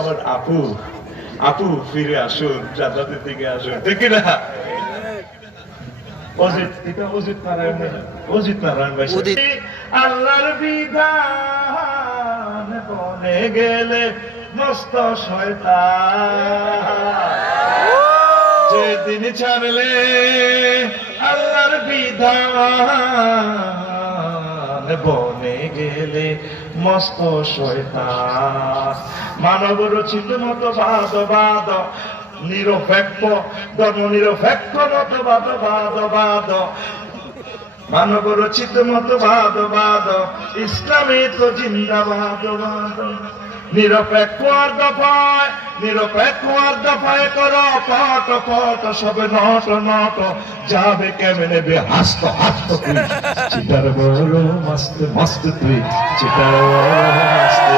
আমার আপু আপু ফিরে আসুন, জান্নাতের দিকে আসুন, ঠিক না? আল্লাহর বিধান বনে গেলে মস্ত শয়তান, যেদিন ছাড়লে আল্লাহর বিধান বনে গেলে মস্ত শয়তান। মানব রচিত মতবাদ নিরপেক্ষ, ধর্ম নিরপেক্ষ মতবাদ, মানব রচিত মতবাদ, ইসলামী তো জিন্দাবাদ। নিরপেক্ষ আর দফায় করো পট সবে নট যাবে কেমনে বে হাস্ত তুই চিটার বড় মস্ত তুই চিটার বড় মস্ত।